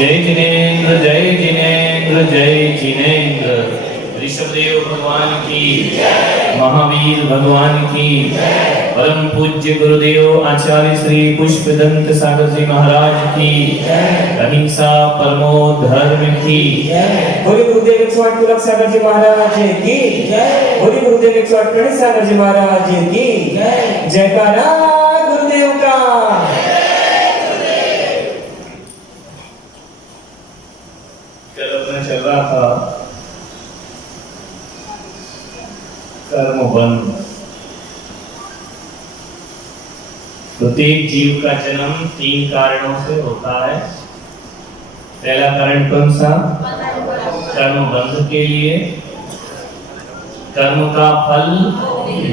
जय जिनेन्द्र जय जिनेन्द्र जय जिनेन्द्र। ऋषभदेव भगवान की, महावीर भगवान की, परम पूज्य गुरुदेव आचार्य श्री पुष्पदंत सागर जी महाराज की, अहिंसा परमो धर्म की। बोली गुरुदेव 108 तुलक सागर जी महाराज की जय। बोली गुरुदेव 108 गणेश सागर जी महाराज की जय। जयकारा गुरुदेव का। कल अपना चल रहा था कर्म बंध। प्रत्येक जीव का जन्म 3 कारणों से होता है। पहला कारण कौन सा? कर्म बंध के लिए, कर्म का फल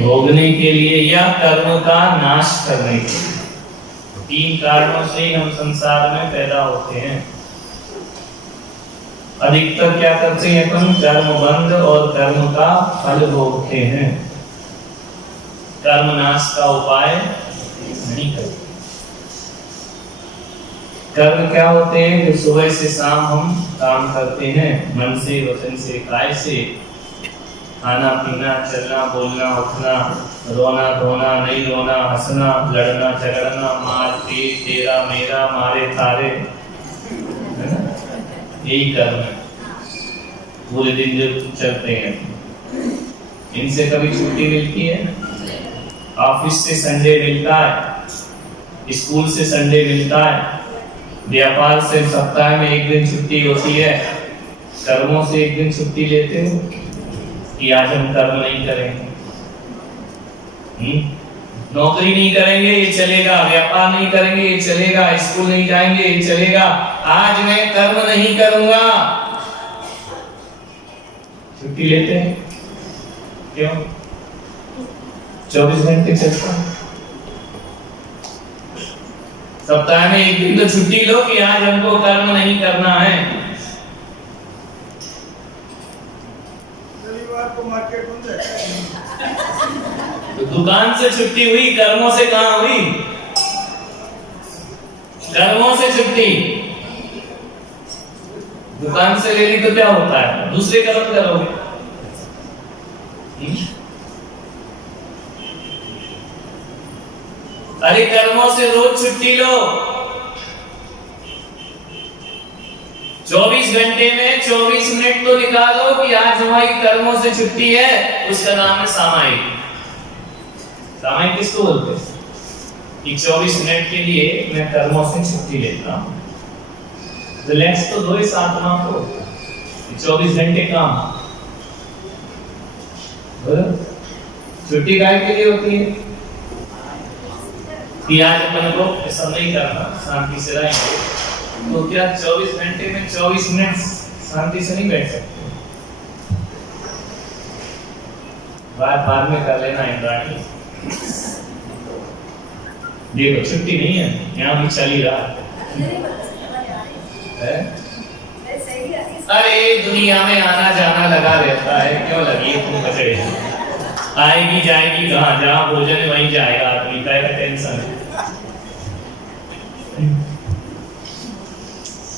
भोगने के लिए, या कर्म का नाश करने के लिए। 3 कारणों से हम संसार में पैदा होते हैं। अधिकतर क्या करते हैं हम? कर्म बंध और कर्म का फल भोगते हैं। कर्म नाश का उपाय नहीं करते। कर्म क्या होते हैं? जो सुबह से शाम हम काम करते हैं, मन से, वचन से, काया से। खाना पीना, चलना बोलना, उठना, रोना धोना, नहीं रोना, हंसना, लड़ना झगड़ना, मार पीट, तेरा मेरा, मारे तारे, यही कर्म है पूरे दिन जो चलते हैं। इनसे कभी छुट्टी मिलती है? ऑफिस से संडे मिलता है, स्कूल से संडे मिलता है, व्यापार से सप्ताह में 1 दिन छुट्टी होती है। कर्मों से 1 दिन छुट्टी लेते हो कि आज हम कर्म नहीं करेंगे। नौकरी नहीं करेंगे ये चलेगा, व्यापार नहीं करेंगे ये चलेगा, स्कूल नहीं जाएंगे ये चलेगा, आज मैं कर्म नहीं करूंगा। छुट्टी लेते हैं क्यों? 24 घंटे चलता है। सप्ताह में 1 दिन तो छुट्टी लो कि आज हमको कर्म नहीं करना है। रविवार को मार्केट बंद है। तो दुकान से छुट्टी हुई, कर्मों से कहां हुई? कर्मों से छुट्टी। दुकान से ले ली तो क्या होता है? दूसरे कर्म करोगे। अरे कर्मों से रोज छुट्टी लो। 24 घंटे में 24 मिनट तो निकालो कि आज हमारी कर्मों से छुट्टी है। उसका नाम है सामायिक। सामायिक किसको बोलते हैं? कि 24 मिनट के लिए मैं कर्मों से छुट्टी लेता हूं। रिलैक्स तो दो इस आत्मा को। 24 घंटे काम। छुट्टी काय के लिए होती है? कि आज अपन को ऐसा नहीं करना, शांति से रहेंगे। तो क्या 24 घंटे में 24 मिनट शांति से नहीं बैठ सकते? बात बाद में कर लेना इंद्राणी। देखो छुट्टी नहीं है, यहाँ भी चल ही रहा है। अरे दुनिया में आना जाना लगा रहता है, क्यों लगी तुम कचड़े? आएगी जाएगी कहाँ? जहाँ भोजन है वहीं जाएगा आदमी का टेंशन है।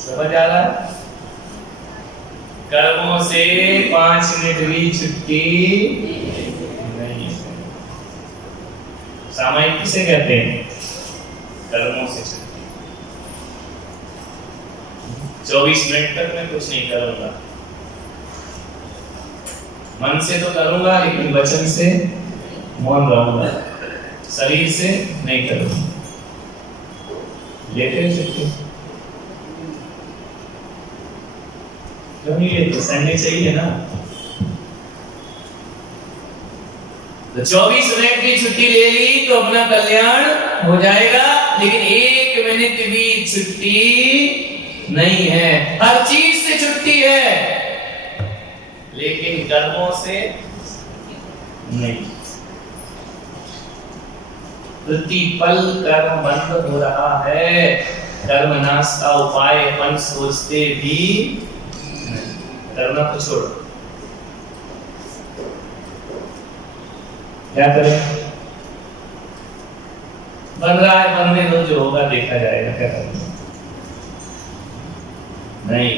समझ आ रहा है? कर्मों से 5 मिनट भी छुट्टी नहीं। सामायिक किसे कहते हैं? कर्मों से छुट्टी। 24 मिनट तक मैं कुछ नहीं करूंगा। मन से तो करूंगा लेकिन वचन से मौन रहूंगा, शरीर से नहीं करूंगा। लेते हैं छुट्टी? क्यों नहीं लेते? संडे चाहिए ना। तो 24 मिनट की छुट्टी ले ली तो अपना कल्याण हो जाएगा, लेकिन 1 मिनट भी छुट्टी नहीं है। हर चीज से छुट्टी है लेकिन कर्मों से नहीं। प्रतिपल कर्म बंद हो रहा है। कर्म नाश का उपाय अपन सोचते भी नहीं। करना तो छोड़ो, क्या करें? बन रहा है, बनने दो, जो होगा देखा जाएगा। क्या करें? नहीं,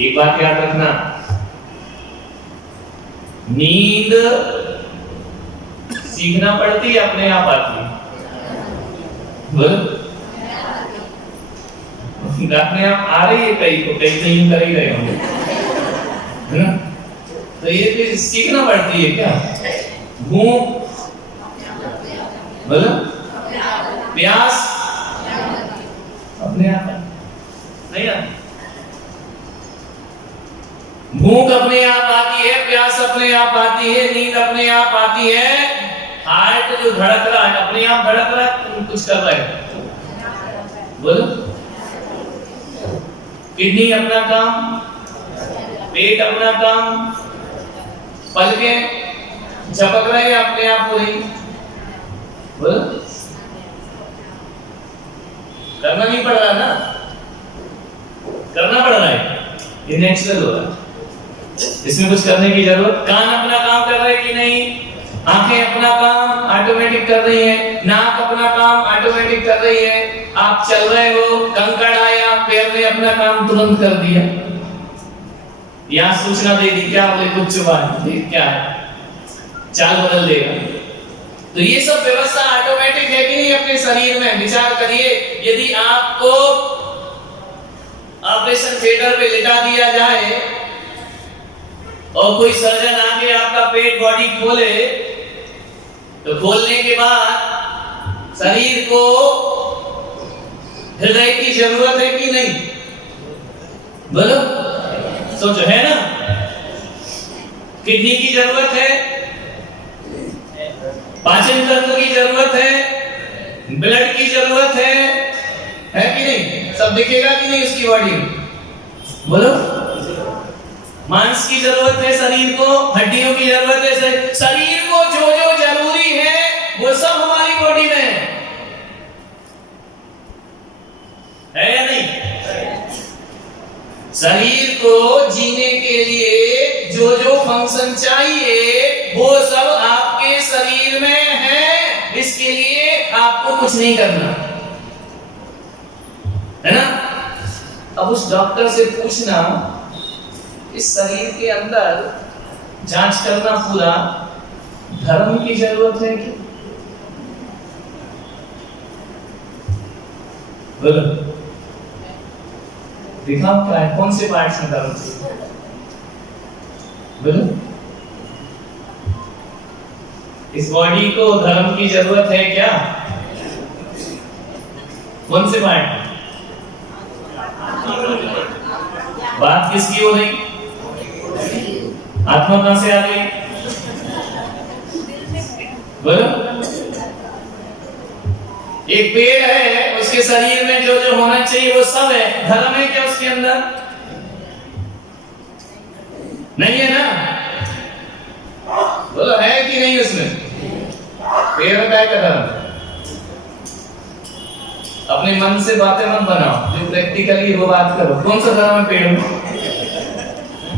एक बात याद रखना, नींद सीखना पड़ती है, अपने आप आती है। बोलो, अपने आप आ रही है, कई को कई तो यूं कर ही रहे होंगे, है ना? तो ये भी सीखना पड़ती है क्या? भूख, बोलो, प्यास अपने आप नहीं आती। भूख अपने आप आती है, प्यास अपने आप आती है, नींद अपने आप आती है, हार्ट जो धड़क रहा है अपने आप धड़क रहा है, कुछ कर रहा है, बोलो, किडनी अपना काम, पेट अपना काम, पलकें झपक रहे हैं अपने आप पूरी, बोलो, करना नहीं पड़ रहा ना, करना पड़ रहा है, ये नेचुरल हो रहा है, इसमें कुछ करने की जरूरत। कान अपना काम कर रहे कि नहीं, आंखें अपना काम ऑटोमेटिक कर रही है, नाक अपना काम ऑटोमेटिक कर रही है, आप चल रहे हो, कंकड़ आया, पैर ने अपना काम तुरंत कर दिया, यहाँ सूचना दे दी, क्या बोले कुछ चुबा क्या है, चाल बदल देगा। तो ये सब व्यवस्था ऑटोमेटिक है कि नहीं अपने शरीर में? विचार करिए, यदि आपको ऑपरेशन थिएटर पे लिटा दिया जाए और कोई सर्जन आके आपका पेट बॉडी खोले, तो खोलने के बाद शरीर को हृदय की जरूरत है कि नहीं? बोलो, सोचो, है ना? किडनी की जरूरत है, पाचन तंत्र की जरूरत है, ब्लड की जरूरत है कि नहीं? सब दिखेगा कि नहीं उसकी बॉडी में? बोलो, मांस की जरूरत है शरीर को, हड्डियों की जरूरत है शरीर को, जो जो जरूरी है वो सब हमारी बॉडी में है या नहीं? शरीर को जीने के लिए जो जो फंक्शन चाहिए वो सब आपके शरीर में है, इसके लिए आपको कुछ नहीं करना, है ना? अब उस डॉक्टर से पूछना, इस शरीर के अंदर जांच करना पूरा, धर्म की जरूरत है कि? बोलो, दिखाओ क्या है, कौन से पार्ट्स में धर्म चाहिए? बोलो, इस बॉडी को धर्म की जरूरत है क्या? कौन से पार्ट? बात किसकी हो रही? आत्मा कहां से आ गई? बोलो, एक पेड़ है, उसके शरीर में जो जो होना चाहिए वो सब है, धर्म है क्या उसके अंदर? नहीं है ना? बोलो, है कि नहीं उसमें? पेड़ में क्या कर रहा? अपने मन से बातें मत बनाओ, जो प्रैक्टिकली वो बात करो। कौन सा धर्म है पेड़ में?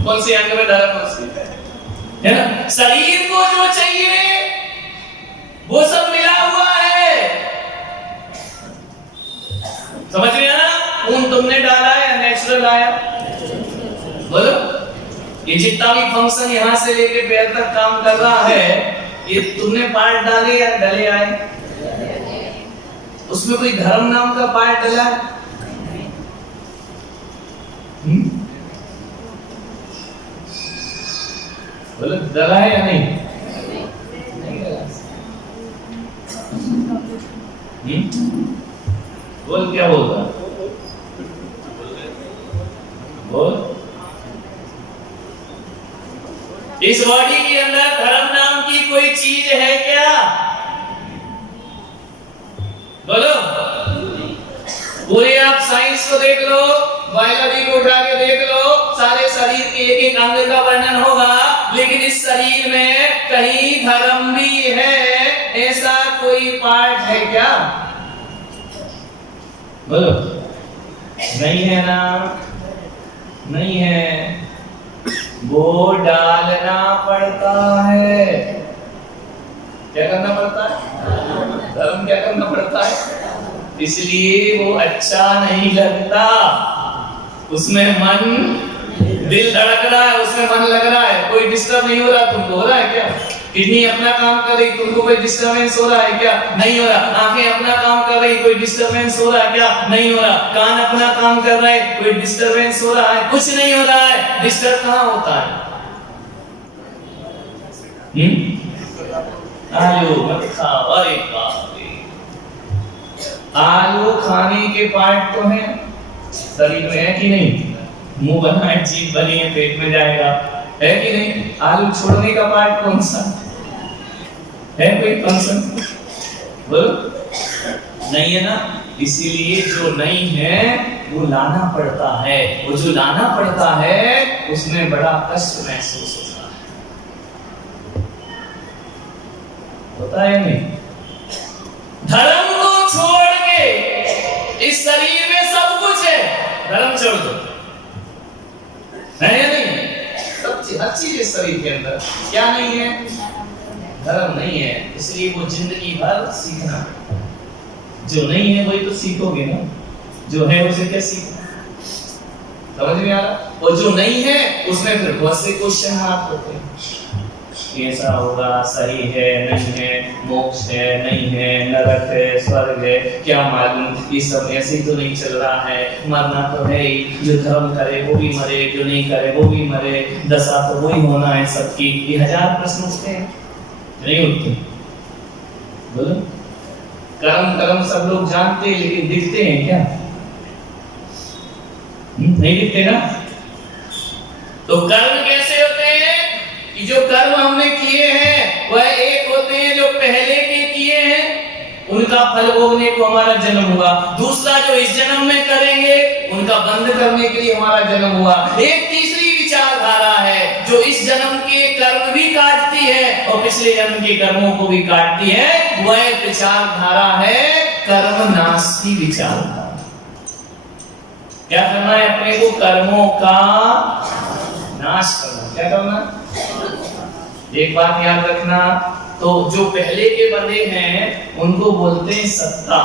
कौन सी अंग में धर्म है उसकी? है ना? शरीर को जो चाहिए वो सब मिला हुआ है, समझ में आया ना? खून तुमने डाला है या नेचुरल आया? बोलो, ये जितना भी फंक्शन यहाँ से लेके पैर तक काम कर रहा है, ये तुमने पार्ट डाले या डले आए? उसमें कोई धर्म नाम का पार्ट डला है? बोलो, डला है या नहीं? नहीं डला। बोल, क्या बोल रहा? बोल, इस बॉडी के अंदर धर्म नाम की कोई चीज है क्या? बोलो, पूरे आप साइंस को देख लो, बायोलॉजी को उठा के देख लो, सारे शरीर के एक एक अंग का वर्णन होगा, लेकिन इस शरीर में कहीं धर्म भी है, ऐसा कोई पार्ट है क्या? बोलो, नहीं है ना? नहीं है, वो डालना पड़ता है। क्या करना पड़ता है? धर्म क्या करना पड़ता है? इसलिए वो अच्छा नहीं लगता, उसमें मन, दिल धड़क रहा है, उसमें मन लग रहा है, कोई डिस्टर्ब नहीं हो रहा, तुमको हो रहा है क्या? किडनी अपना काम कर रही, तुमको कोई डिस्टरबेंस हो रहा है क्या? नहीं हो रहा। आंखें अपना काम कर रही, कोई डिस्टरबेंस हो रहा है क्या? नहीं हो रहा। कान अपना काम कर रहा है, कोई डिस्टरबेंस हो रहा है? कुछ नहीं हो रहा है। डिस्टर्ब कहाँ होता है? आलू मत खाओ, अरे बाप रे, आलू खाने के पार्ट तो है शरीर में, है कि नहीं? मुंह बना है, जीभ बनी है, पेट में जाएगा, है कि नहीं? आलू छोड़ने का पार्ट कौन सा है? कोई फंक्शन बोलो, नहीं है ना? इसीलिए जो नहीं है वो लाना पड़ता है, वो जो लाना पड़ता है उसमें बड़ा कष्ट महसूस होता है नहीं? धर्म को छोड़ के इस शरीर में सब कुछ है, धर्म छोड़ दो, है या नहीं? सब चीज, हर चीज इस शरीर के अंदर क्या नहीं है? धर्म नहीं है। इसलिए वो जिंदगी भर सीखना, जो नहीं है वही तो सीखोगे ना, जो है उसे क्या सीखना? समझ में आ रहा? और जो नहीं है उसमें फिर बहुत से क्वेश्चन मार्क होते हैं, ऐसा होगा, सही है, नहीं है, मोक्ष है, नहीं है, नरक है, स्वर्ग है, क्या मालूम? ये सब ऐसे ही तो नहीं चल रहा है, मरना तो है ही, जो धर्म करे वो भी मरे, जो नहीं करे वो भी मरे, दशा तो वही होना है सबकी। ये हजार प्रश्न उठते हैं, नहीं उठते? बोलो, कर्म सब लोग जानते हैं, लेकिन दिखते हैं क्या? नहीं दिखते ना? तो कर्म कैसे होते हैं कि जो कर्म हमने किए हैं वह एक होते हैं जो पहले के किए हैं, उनका फल भोगने को हमारा जन्म हुआ। दूसरा जो इस जन्म में करेंगे उनका बंद करने के लिए हमारा जन्म हुआ। एक तीसरी विचारधारा है जो इस जन्म के कर्म भी काटती है और पिछले जन्म के कर्मों को भी काटती है, वह विचारधारा है कर्म नाश की विचारधारा। क्या करना है? अपने को कर्मों का नाश करना। क्या करना? एक बात याद रखना, तो जो पहले के बंदे हैं उनको बोलते हैं सत्ता।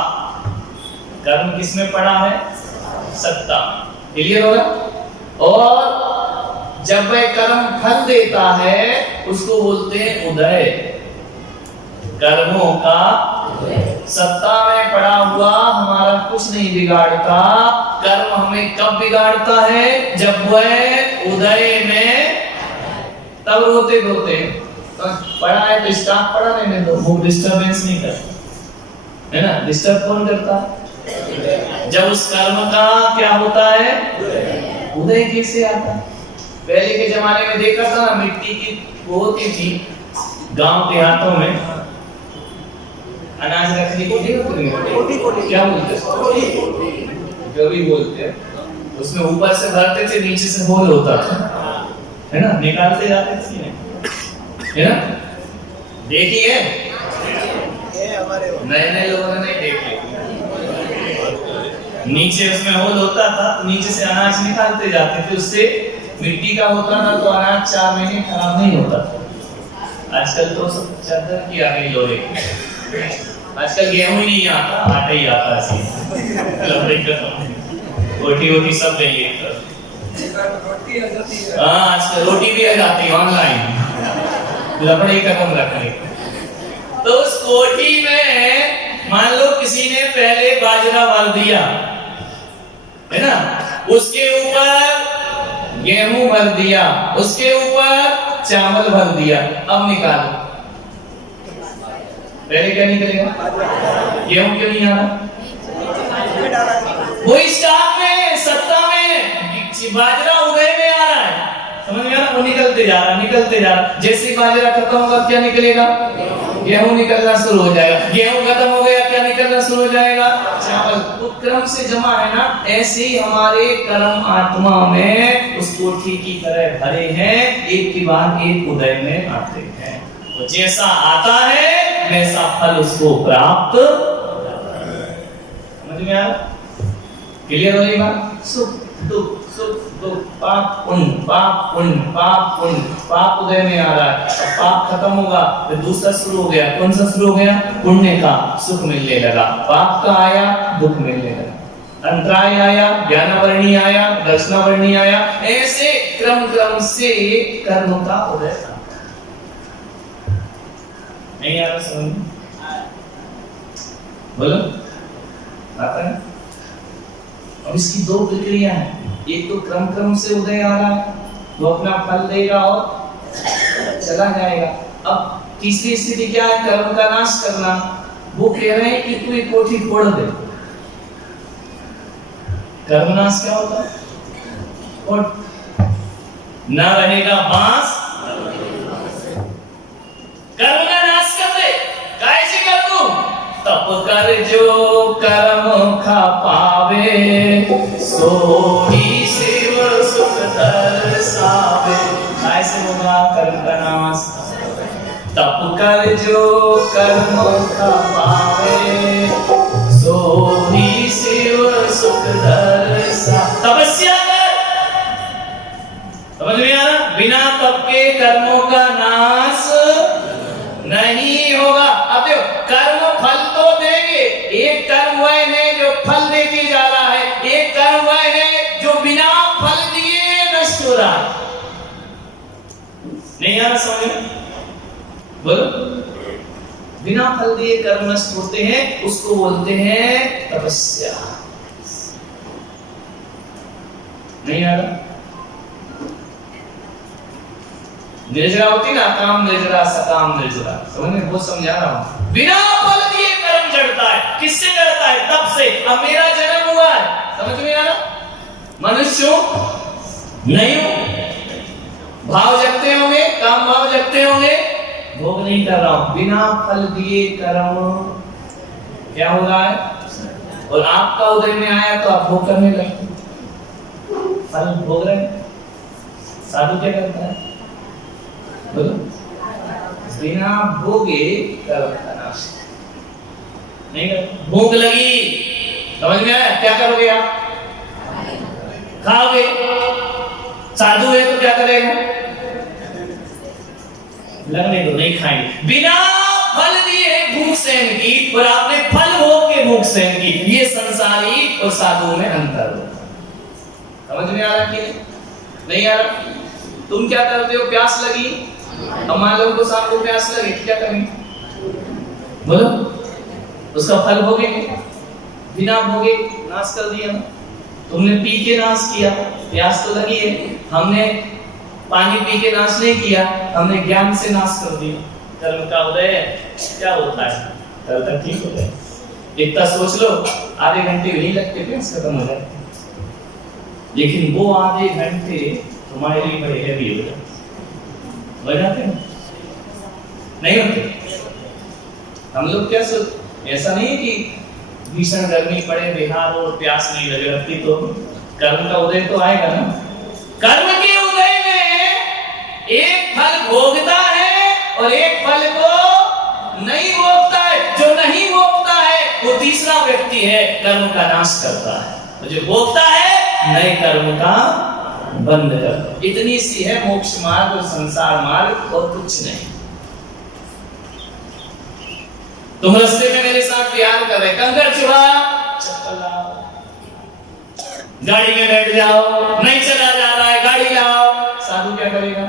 कर्म किसमें पड़ा है? सत्ता। क्लियर होगा? और जब वह कर्म फल देता है उसको बोलते हैं उदय। कर्मों का सत्ता में पड़ा हुआ हमारा कुछ नहीं बिगाड़ता। कर्म हमें कब बिगाड़ता है? जब वह उदय में, तब रोते धोते पढ़ा है तो स्टाफ पढ़ा नहीं तो वो डिस्टरबेंस नहीं करता, है ना? डिस्टर्ब कौन करता? जब उस कर्म का क्या होता है? उदय कैसे आता? पहले के जमाने में देखा था ना, मिट्टी की वो होती थी गांव देहातों में, अनाज रखने की नहीं होती, क्या बोलते हैं, जो भी बोलते हैं, उसमें ऊपर से भरते थे, नीचे से होल होता था, है ना? निकालते जाते थे, है ना? देखिए नए नए लोगों ने नहीं देखे। नीचे उसमें होल होता था, नीचे से अनाज निकालते जाते थे, उससे मिट्टी का होता था तो अनाज 4 महीने खराब नहीं होता था। आजकल तो सब चादर की आ गई लोहे की। आजकल गेहूं ही नहीं आता, आटा ही आता है। रोटी सब नहीं है। आजकल रोटी भी आ जाती है ऑनलाइन, लपड़े का कम रखने। तो उस कोठी में मान लो किसी ने पहले बाजरा भर दिया, है ना? उसके ऊपर गेहूं भर दिया, उसके ऊपर चावल भर दिया। अब निकालो, पहले क्या निकलेगा? गेहूं क्यों नहीं आ रहा? वो स्टाफ में, सत्ता में, बाजरा उदय में आ रहा है, समझ में आ रहा? वो निकलते जा रहा। जैसे बाजरा खत्म होगा क्या निकलेगा? गेहूं निकलना शुरू हो जाएगा। गेहूं खत्म हो गया क्या निकलना शुरू हो जाएगा? चावल। तो क्रम से जमा है ना, ऐसे ही हमारे कर्म आत्मा में उस कोठी की तरह भरे हैं, एक के बाद एक उदय में आते हैं। तो जैसा आता है वैसा फल उसको प्राप्त। समझ में आ रहा? क्लियर हो रही बात? सुख दुख, पाप पुण्य, पाप पुण्य, पाप पुण्य। पाप उदय में आ रहा है, पाप खत्म होगा फिर दूसरा शुरू हो गया। कौन सा शुरू हो गया? पुण्य का। सुख मिलने लगा। पाप का आया, दुख मिलने लगा। अंतराय आया, ज्ञानावर्णी आया, दर्शनावर्णी आया, ऐसे क्रम क्रम से कर्म का उदय था। नहीं आ रहा समझ में? बोलो, आता है? अब इसकी दो प्रक्रिया है, एक तो क्रम क्रम से उदय आ रहा है, वो अपना फल देगा और चला जाएगा। अब तीसरी स्थिति क्या है? कर्म का नाश करना। वो कह रहे हैं कि तू एक कोठी फोड़ दे। कर्मनाश क्या होता है? और न रहेगा बांस, कर्म का नाश कर दे। कैसे कर दूं? तप कर जो कर्म खा पावे, सोई शिव सुख दर्शावे। कैसे होगा कर्म का नाश? तप कर जो कर्म खा पावे, सोई शिव सुख दर्शा। तपस्या कर। समझ में आ रहा? बिना तप के कर्मों का नाश नहीं होगा। अब देखो, कर्म फल तो देंगे। एक कर्म वह है जो फल देके जा रहा है, एक कर्म वह है जो बिना फल दिए नष्ट हो रहा है। नहीं आ रहा समझ में? बोलो, बिना फल दिए कर्म नष्ट होते हैं, उसको बोलते हैं तपस्या। नहीं आ रहा? निर्जरा होती ना, काम निर्जरा, सकाम निर्जरा, समझ में? वो समझा रहा हूं। बिना फल दिए कर्म चढ़ता है। किससे चढ़ता है? तब से। अब मेरा जन्म हुआ है, समझ में आ रहा? मनुष्य नहीं हूं, भाव जगते होंगे, काम भाव जगते होंगे, भोग नहीं कर रहा हूं। बिना फल दिए कर्म क्या हो रहा है? और आपका उदय में आया तो आप भोग करने लगे, फल भोग रहे। साधु क्या करता है? बोलो, बिना भोगे कर्म का नाश नहीं कर। भूख लगी, समझ में आया? क्या करोगे आप? खाओगे। साधु है तो क्या करेगा? लगने दो, नहीं खाएंगे। बिना फल दिए भूख सहन की, और आपने फल भोग के भूख सहन की। ये संसारी और साधु में अंतर होता। समझ में आ रहा कि नहीं आ रहा? तुम क्या करते हो? प्यास लगी, हमारे लोगों को शाम को प्यास लगी, क्या करेंगे? बोलो, उसका फल भोगेंगे। बिना भोगे नाश कर दिया। तुमने पी के नाश किया, प्यास तो लगी है। हमने पानी पी के नाश नहीं किया, हमने ज्ञान से नाश कर दिया। कर्म का उदय क्या होता है? कल तक ठीक होता है। इतना सोच लो, आधे घंटे नहीं लगते, प्यास खत्म हो जाती। लेकिन वो आधे घंटे तुम्हारे लिए बड़े हैवी हो जाते हैं, नहीं होते? हम लोग क्या सोच, ऐसा नहीं है कि भीषण गर्मी पड़े, बिहार और प्यास नहीं लगे रहती तो कर्म का उदय तो आएगा ना। कर्म के उदय में एक फल भोगता है और एक फल को नहीं भोगता है। जो नहीं भोगता है वो तीसरा व्यक्ति है, कर्म का नाश करता है। जो भोगता है नए कर्म का बंद कर। इतनी सी है मोक्ष मार्ग और संसार मार्ग, और कुछ नहीं। तुम रास्ते में मेरे साथ प्यार कर रहे, कंकड़ चुरा, चप्पल लाओ, गाड़ी में बैठ जाओ, नहीं चला जा रहा है, गाड़ी लाओ। साधु क्या करेगा?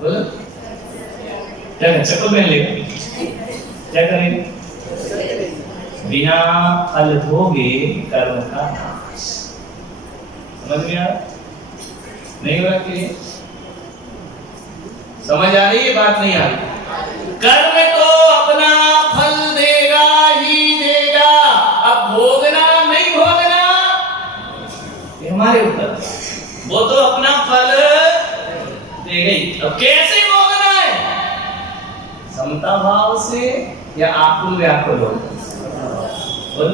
बोलो, क्या चप्पल पहन लेगा? क्या करेगा? बिना फल भोगे कर्म का नाश। समझ में आ रहा? नहीं हो रहा कि समझ आ रही है बात? नहीं आ रही? कर्म तो अपना फल देगा ही देगा। अब भोगना नहीं भोगना ये हमारे ऊपर, वो तो अपना फल देगा ही। अब कैसे भोगना है? समता भाव से या आकुल व्याकुल हो? बोल,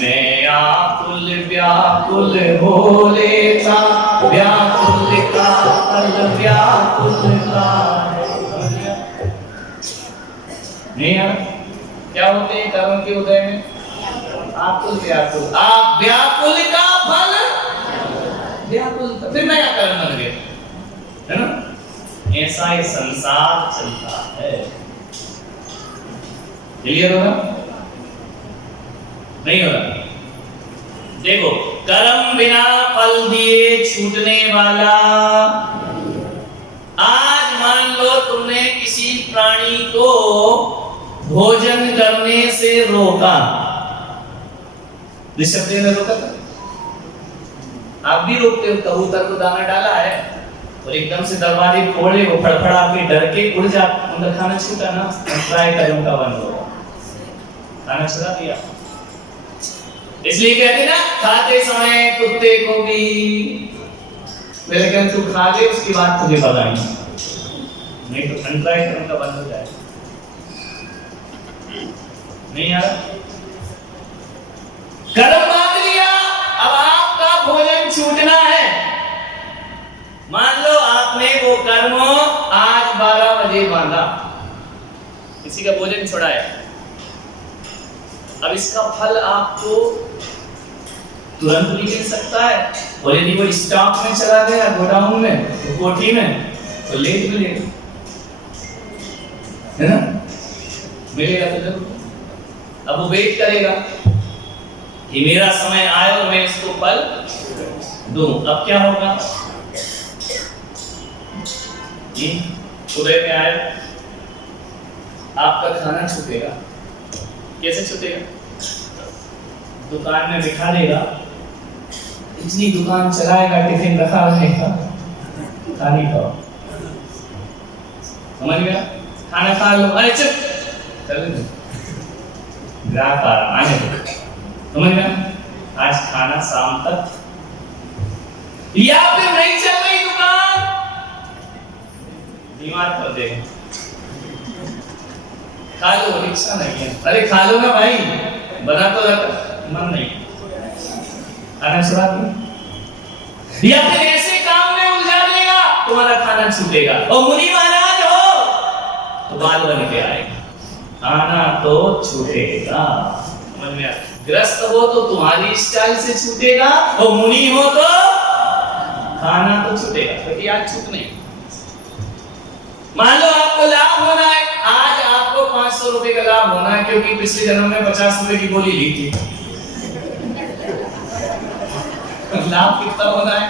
मैं आकुल व्याकुल हो लेता, व्याकुल का फल व्याकुल का है। नहीं यार, क्या होते हैं कर्म के उदय में? आकुल व्याकुल। आप व्याकुल का फल व्याकुल, फिर नया कर्म बन गया, है ना? ऐसा ही संसार चलता है। क्लियर होगा? नहीं हो रहा। देखो, कर्म बिना फल दिए छूटने वाला। आज मान लो तुमने किसी प्राणी को भोजन करने से रोका, ऋषभ देव ने रोका था, आप भी रोकते हो। कबूतर को दाना डाला है और एकदम से दरवाजे खोले, वो फड़फड़ा के डर के उड़ जा, उनका खाना छूटा ना, ट्राई कर्म का बंद होगा, खाना छुड़ा दिया। इसलिए कहते ना, खाते समय कुत्ते को भी, लेकिन तू खा ले उसकी बात तुझे बताएंगे, नहीं तो ट्राई कर्म का बंद हो जाए। नहीं यार, कर्म बांध लिया, अब आपका भोजन छूटना है। मान लो आपने वो कर्म आज 12 बजे बांधा, किसी का भोजन छुड़ाया, अब इसका फल आपको तुरंत भी मिल सकता है, और यदि वो स्टॉक में चला गया, गोडाउन में, तो कोठी में, तो लेट मिलेगा, है ना, मिलेगा तो जरूर। अब वो वेट करेगा कि मेरा समय आए और मैं इसको फल दूं। अब क्या होगा, जी सुबह में आए, आपका खाना छूटेगा। कैसे छूटेगा? दुकान में बिठा देगा, इतनी दुकान चलाएगा, टिफिन रखा रहेगा, खाली खाओ, समझ गया, खाना खा लो, अरे चुप, चलो ग्राहक आने दो, समझ गया, आज खाना शाम तक, या फिर नहीं चल रही दुकान, बीमार कर देगा, खा लो, रिक्शा नहीं है, अरे खा लो ना भाई, बना तो मन नहीं, खाना छुड़ा दो। या फिर ऐसे काम में उलझा देगा, तुम्हारा खाना छूटेगा। और मुनि महाराज हो तो बाल बन के आएगा, खाना तो छूटेगा, समझ में आया? ग्रस्त हो तो तुम्हारी स्टाइल से छूटेगा, और मुनि हो तो खाना तो छूटेगा, क्योंकि आज छूट नहीं। मान लो आपको लाभ होना है, आज आपको 500 रुपए का लाभ होना है, क्योंकि पिछले जन्म में 50 रुपए की गोली ली थी। लाभ कितना होना है?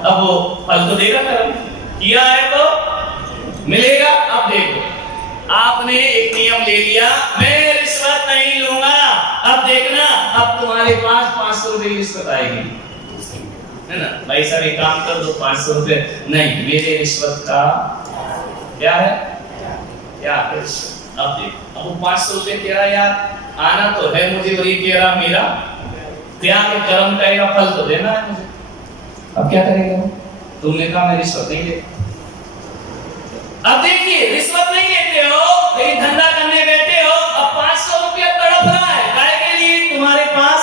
अब वो फल तो देगा, कर्म किया है तो मिलेगा। अब देखो, आपने एक नियम ले लिया, मैं रिश्वत नहीं लूंगा। अब देखना, अब तुम्हारे पास 500 रुपए की रिश्वत आएगी, है ना, भाई साहब एक काम कर दो, 500 रुपए नहीं, मेरे रिश्वत का क्या है, क्या है? अब देख, अब वो 500 रुपए कह रहा यार, आना तो है मुझे, और ये कह रहा मेरा त्याग कर्म का फल तो देना है मुझे। अब क्या करेगा? तुमने कहा मैं रिश्वत नहीं लेता। अब देखिए, रिश्वत नहीं लेते हो, लेकिन धंधा करने बैठे हो, अब 500 रुपया तड़प रहा है, काय के लिए? तुम्हारे पास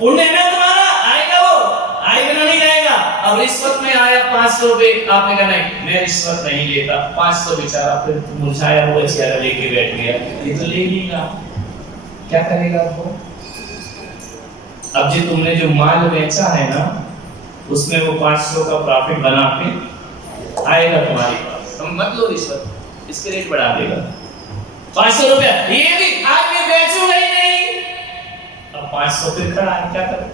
पुण्य में तुम्हारा आएगा, वो आएगा ना, नहीं आएगा। अब रिश्वत में आया 500 रुपए, आपने कहा नहीं मैं रिश्वत नहीं लेता, 500 बेचारा फिर मुरझाया हुआ चेहरा लेके बैठ गया, ये तो ले लेगा, क्या करेगा वो? अब जो तुमने जो माल बेचा है ना, उसमें वो 500 का प्रॉफिट बना के आएगा तुम्हारे पास, तुम मत लो रिश्वत, इसके रेट बढ़ा देगा 500 रुपया, ये भी आज मैं बेचूंगा ही नहीं। अब 500 फिर खड़ा है, क्या करें?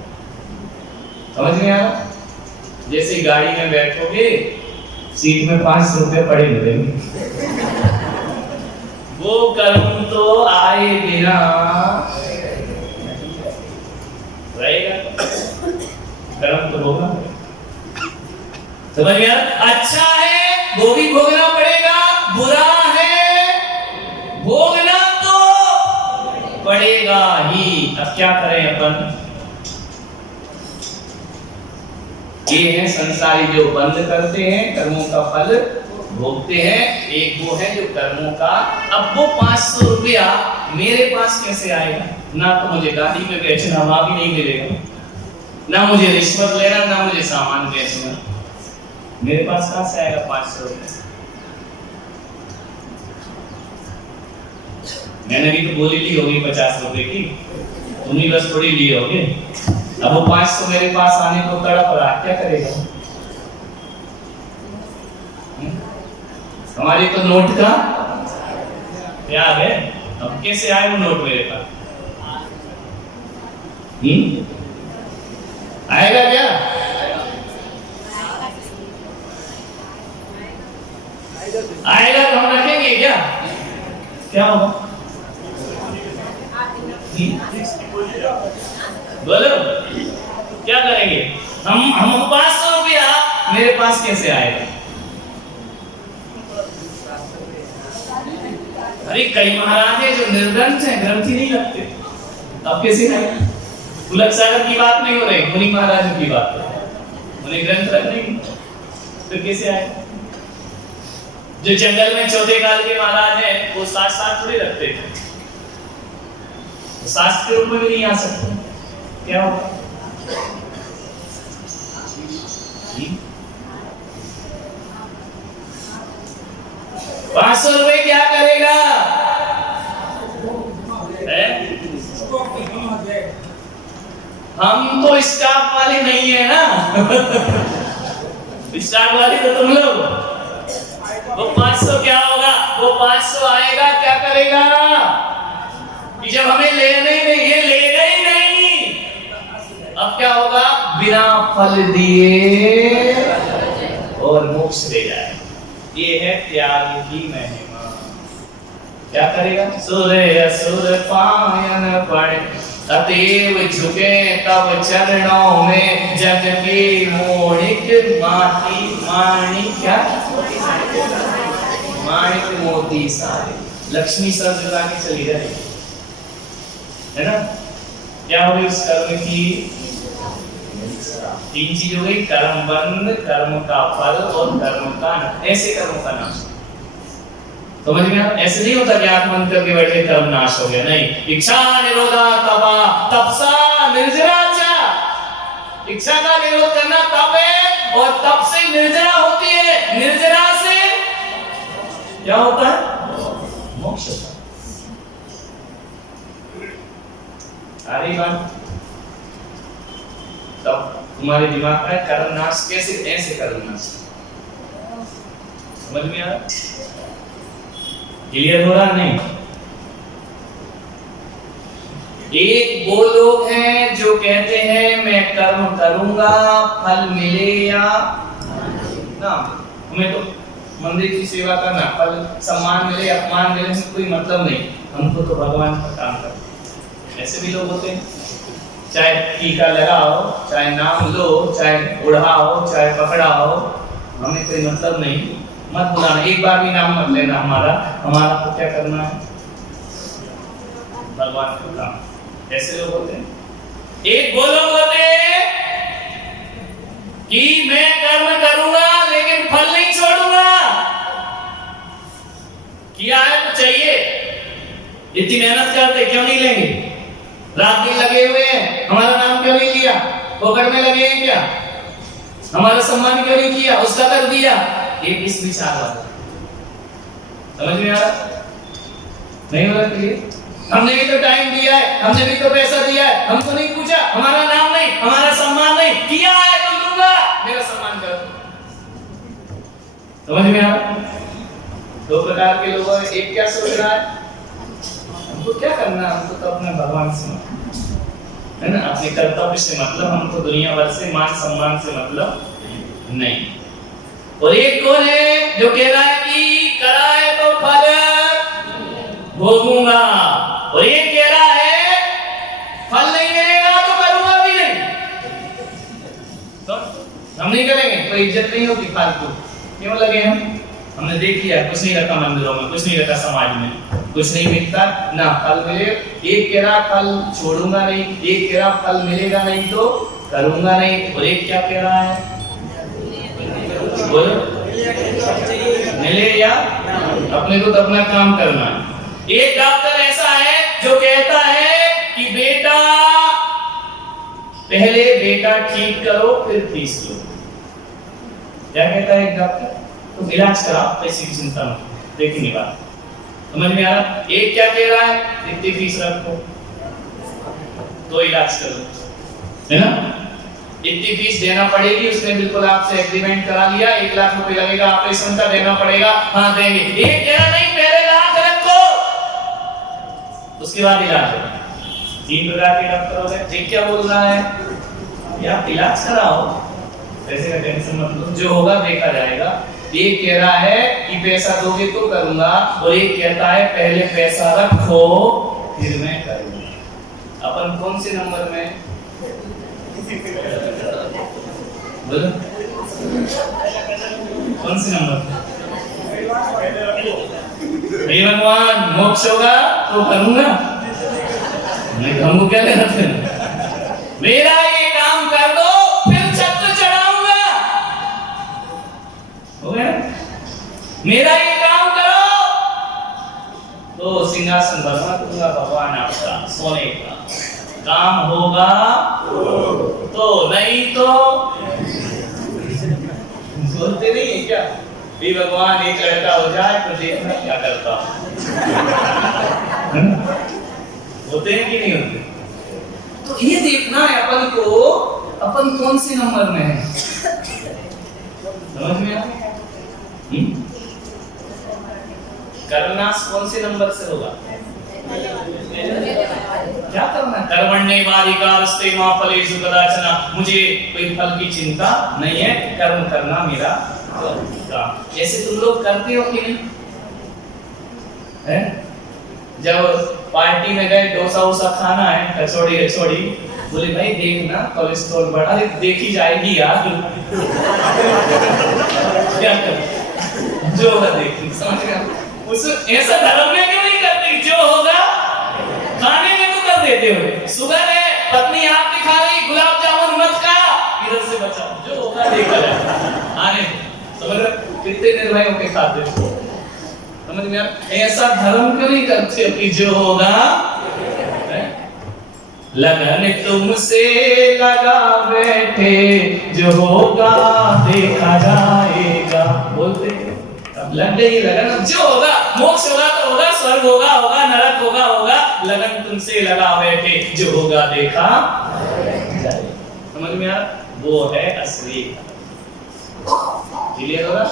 समझ में आया? जैसे गाड़ी में बैठोगे, सीट में 500 रुपये पड़े मिलेंगे, वो कर्म तो आए बिना रहेगा, कर्म तो होगा, समझ गया? अच्छा है वो भी भोगना पड़ेगा, बुरा है भोगना तो पड़ेगा ही। अब क्या करें अपन? ये है संसारी जो बंद करते हैं, कर्मों का फल भोगते हैं। एक वो है जो कर्मों का, अब वो 500 रुपया मेरे पास कैसे आएगा? ना तो मुझे गाड़ी में बेचना, वहां भी नहीं मिलेगा, ना मुझे रिश्वत लेना, ना मुझे सामान बेचना, मेरे पास कहां से आएगा 500 रुपये? मैंने भी तो गोली ली होगी 50 रुपए की, तुम ही बस थोड़ी लिए होगे। अब वो 500 मेरे पास आने को तड़प रहा, क्या करेगा? हमारी तो नोट का क्या है, अब कैसे आए वो नोट मेरे पास? आएगा क्या? आएगा तो हम रखेंगे क्या? क्या होगा? बोलो क्या करेंगे? हम 500 रुपया मेरे पास कैसे आएगा? अरे कई महाराज हैं जो निर्ग्रंथ हैं, ग्रंथी नहीं लगते, अब कैसे आएगा? पुलक सागर की बात नहीं हो रही, मुनि महाराज की बात है। मुनि ग्रंथ रख नहीं तो कैसे आएगा? जो जंगल में चौथे काल के महाराज हैं वो साथ थोड़ी रखते थे, शास्त्र के रूप में भी नहीं आ सकते, क्या होगा? 500 रुपए क्या करेगा? हम तो स्टाफ वाले नहीं है ना। स्टाफ वाले तो तुम लोग। वो 500 क्या होगा? वो 500 आएगा क्या करेगा? कि जब हमें लेना ही नहीं, ये लेगा ही नहीं, अब क्या होगा? बिना फल दिए और मोक्ष दे जाए। ये है त्याग की महिमा। क्या करेगा? सूर्य असुर पायन पड़े, अतएव झुके तब चरणों में, जग के मोणिक माटी माणी क्या? माणिक मोती सारे। लक्ष्मी सर जुड़ा के चली जाएगी, है ना? क्या होगी उस कर्म की? 3 चीज हो गई, कर्म बंध, कर्म का फल और कर्म का नाश। ऐसे कर्म का नाश समझ में? ऐसे नहीं होता कि आप मन करके बैठे कर्म नाश हो गया, नहीं। इच्छा निरोधा तपा तपसा निर्जराचा। इच्छा का निरोध करना तप है, और तप से निर्जरा होती है, निर्जरा से क्या होता है? मोक्ष होता है। आ रही बात? तब तुम्हारे दिमाग में कर्म नाश कैसे? ऐसे कर्म नाश। समझ में आ रहा? क्लियर हो रहा? नहीं। एक वो लोग हैं जो कहते हैं मैं कर्म करूंगा, फल मिले या ना, हमें तो मंदिर की सेवा करना, फल सम्मान मिले अपमान मिले से कोई मतलब नहीं, हमको तो भगवान का काम करना। ऐसे भी लोग होते हैं, चाहे टीका लगाओ, चाहे नाम लो, चाहे उड़ाओ, चाहे पकड़ाओ, हमें कोई मतलब नहीं, मत बुलाना, एक बार भी नाम मत लेना हमारा तो क्या करना है? भगवान का काम। ऐसे लोग होते हैं। एक वो लोग होते हैं कि मैं कर्म करूंगा लेकिन फल नहीं छोड़ूंगा। किया है तो चाहिए, इतनी मेहनत करते क्यों नहीं लेंगे? रात दिन लगे हुए हैं, हमारा नाम क्यों नहीं लिया? पोखर में लगे हैं क्या? हमारा सम्मान क्यों नहीं किया? उसका कर दिया। एक इस विचार वाला समझ में आ रहा? नहीं हो रहा? हमने भी तो टाइम दिया है, हमने भी तो पैसा दिया है, हमको नहीं पूछा, हमारा नाम नहीं, हमारा सम्मान नहीं किया है तो दूंगा, मेरा सम्मान कर। समझ में आ रहा? 2 प्रकार के लोगों में एक क्या सोच रहा है? हमको क्या करना, हमको तो अपने भगवान से मतलब है ना, अपने कर्तव्य से मतलब, हमको दुनिया भर से मान सम्मान से मतलब नहीं। और एक कौन है जो कह रहा है कि करा है तो फल भोगूंगा, और ये कह रहा है फल नहीं मिलेगा तो करूंगा भी नहीं। तो हम नहीं करेंगे, कोई इज्जत नहीं होगी फालतू, क्यों लगे हम? हमने देख लिया, कुछ नहीं रखा मंदिरों में, कुछ नहीं रखा समाज में, कुछ नहीं मिलता ना फल मिले। एक कह रहा फल छोड़ूंगा नहीं, एक कह रहा फल मिलेगा नहीं तो करूंगा नहीं, और एक क्या कह रहा है? बोलो, मिले या अपने को तो अपना काम करना है। एक डॉक्टर ऐसा है जो कहता है कि बेटा पहले बेटा ठीक करो फिर फीस लो। क्या कहता है एक डॉक्टर? तो इलाज कराओ, पैसे की चिंता मत, देखेंगे बात। समझ में आ रहा? एक क्या कह रहा है? इतनी फीस रखो तो इलाज करो, है ना? इतनी फीस देना पड़ेगी, उसने बिल्कुल आपसे एग्रीमेंट करा लिया, 1 लाख रुपए लगेगा, ऑपरेशन का देना पड़ेगा, हाँ देंगे। एक कह रहा नहीं, पहले लाख रखो उसके बाद इलाज होगा। 3 प्रकार के डॉक्टर हो गए। एक क्या बोल रहा है कि आप इलाज कराओ, पैसे का टेंशन मत लो, जो होगा देखा जाएगा। एक कह रहा है कि पैसा दोगे तो करूंगा, और एक कहता है पहले पैसा रखो फिर मैं करूंगा। अपन कौन से नंबर में बोलो, कौन से नंबर? हे भगवान मोक्ष होगा तो करूंगा, मैं हमको क्या लेना फिर? मेरा ये काम कर दो फिर छत्र चढ़ाऊंगा, हो गया? मेरा ये काम करो तो सिंहासन बनवा दूंगा भगवान आपका सोने का। काम होगा तो, नहीं तो बोलते नहीं है क्या? भी भगवान एक लड़का हो जाए तो देखना क्या करता। होते हैं कि नहीं होते? तो ये देखना है अपन को, अपन कौन से नंबर में है, समझ में आया? कर्मनाश कौन से नंबर से होगा? क्या करना है? कर्मण्येवाधिकारस्ते मा फलेषु कदाचन, मुझे कोई फल की चिंता नहीं है, कर्म करना मेरा काम। ऐसे तुम लोग करते हो कि नहीं है? जब पार्टी में गए डोसा वोसा खाना है, कचौड़ी कचौड़ी, बोले भाई देखना कोलेस्ट्रॉल बढ़ा, देखी जाएगी यार। क्या कर जो होगा देखी, समझ गया? उस ऐसा धर्म में क्यों नहीं करते? जो होगा खाने में तो कर देते हो। शुगर है, पत्नी आपकी खा रही, गुलाब जामुन मत खा, इधर से बचाओ, जो होगा देखा जाएगा। आने समझ रहे कितने निर्भय होके खाते हो, समझ में? ऐसा धर्म क्यों नहीं करते कि जो होगा लगन तुमसे लगा बैठे, जो होगा देखा जाएगा, बोलते अब लग गई लगन, जो होगा मोक्ष होगा तो होगा, स्वर्ग होगा होगा, नरक होगा होगा, लगन तुमसे लगा बैठे, जो होगा देखा जाएगा। समझ में आ? वो है असली। क्लियर होगा?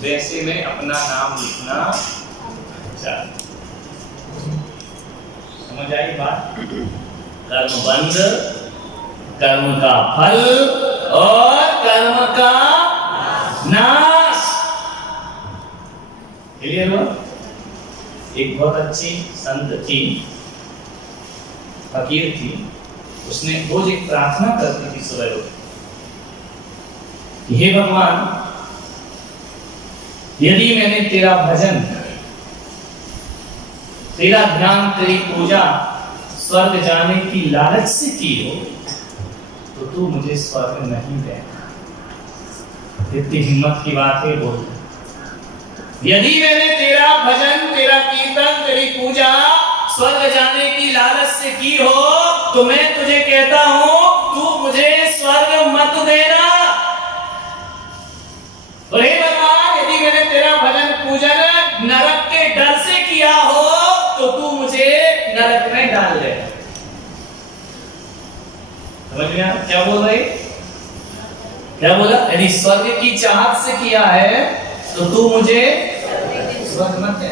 वैसे में अपना नाम लिखना चाहिए। समझ आई बात? कर्म बंध, कर्म का फल और कर्म का नाश। क्लियर हुआ? एक बहुत अच्छी संत थी, फकीर थी, उसने रोज एक प्रार्थना करती थी सुबह रोज, हे भगवान यदि मैंने तेरा भजन, तेरा ध्यान, तेरी पूजा स्वर्ग जाने की लालच से की हो तो तू मुझे स्वर्ग नहीं देना। इतनी हिम्मत की बात है बोल। यदि मैंने तेरा भजन, तेरा कीर्तन, तेरी पूजा स्वर्ग जाने की लालच से की हो तो मैं तुझे कहता हूं तू मुझे स्वर्ग मत देना। और हे भगवान यदि मैंने तेरा भजन पूजन नरक के डर से किया हो तो तू मुझे नरक में डाल दे। समझ में आया क्या बोल रहे? क्या बोला? यदि स्वर्ग की चाहत से किया है तो तू मुझे स्वर्ग मत दे,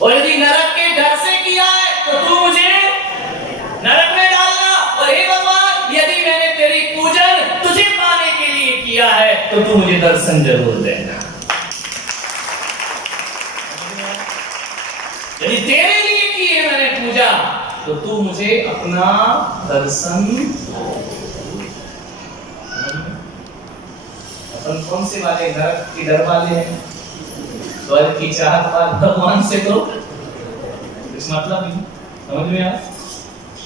और यदि नरक के डर से किया है तो तू मुझे नरक में डालना। और हे भगवान यदि मैंने तेरी पूजन तुझे पाने के लिए किया है तो तू मुझे दर्शन जरूर देना। यदि तेरे लिए की है मैंने पूजा तो तू मुझे अपना दर्शन। अपन कौन से वाले? नरक की डर वाले हैं, स्वर्ग की चाहत वाले भगवान से तो कुछ मतलब नहीं। समझ में आया?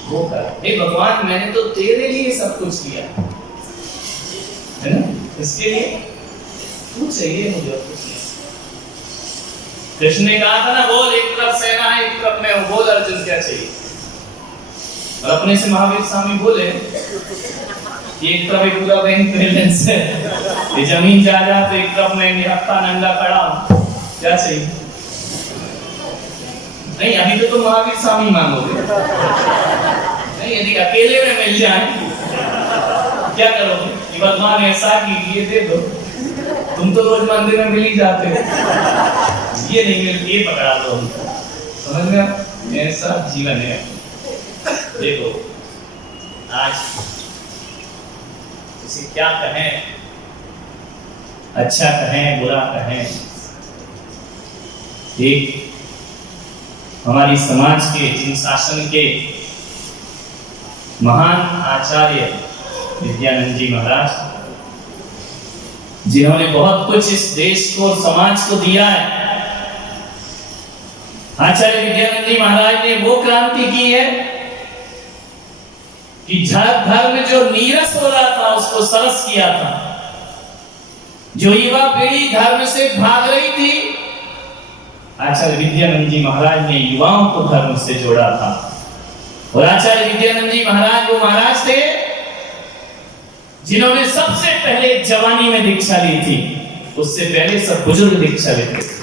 वो कर, हे भगवान मैंने तो तेरे लिए सब कुछ किया है ना, इसके लिए तू चाहिए मुझे और कुछ नहीं। कृष्ण ने कहा था ना, बोल एक तरफ सेना है एक तरफ मैं हूं, बोल अर्जुन क्या चाहिए? और अपने से महावीर स्वामी बोले एक तरफ एक पूरा बैंक बैलेंस है, ये जमीन जायदाद, तो एक तरफ मैं निहत्था नंगा खड़ा हूं, क्या चाहिए? नहीं अभी तो तुम महावीर स्वामी मांगोगे, नहीं यदि अकेले में मिल जाए क्या करोगे? भगवान ऐसा कीजिए दे दो, तुम तो रोज मंदिर में मिल ही जाते हो, ये नहीं मिल, ये पकड़ा दो। समझ में? ऐसा जीवन है। देखो आज इसे क्या कहें, अच्छा कहें बुरा कहें, एक हमारी समाज के जिन शासन के महान आचार्य विद्यानंद जी महाराज, जिन्होंने बहुत कुछ इस देश को और समाज को दिया है। आचार्य विद्यानंद जी महाराज ने वो क्रांति की है कि धर्म जो नीरस हो रहा था उसको सरस किया था। जो युवा पीढ़ी धर्म से भाग रही थी, आचार्य विद्यानंद जी महाराज ने युवाओं को धर्म से जोड़ा था। और आचार्य विद्यानंद जी महाराज वो महाराज थे जिन्होंने सबसे पहले जवानी में दीक्षा ली थी। उससे पहले सब बुजुर्ग दीक्षा लेते थे।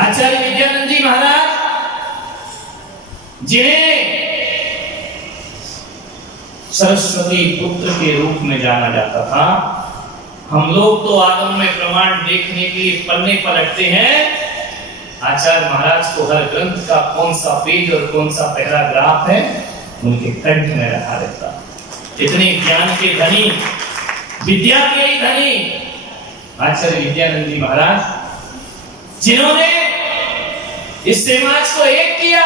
आचार्य विद्यानंद जी महाराज जिन्हें सरस्वती पुत्र के रूप में जाना जाता था। हम लोग तो आगम में प्रमाण देखने के लिए पन्ने पलटते हैं, आचार्य महाराज को हर ग्रंथ का कौन सा पेज और कौन सा पैराग्राफ है उनके कंठ में रखा रहता। इतने ज्ञान के धनी, विद्या के ही धनी आचार्य विद्यानंद जी महाराज, जिन्होंने इस समाज को एक किया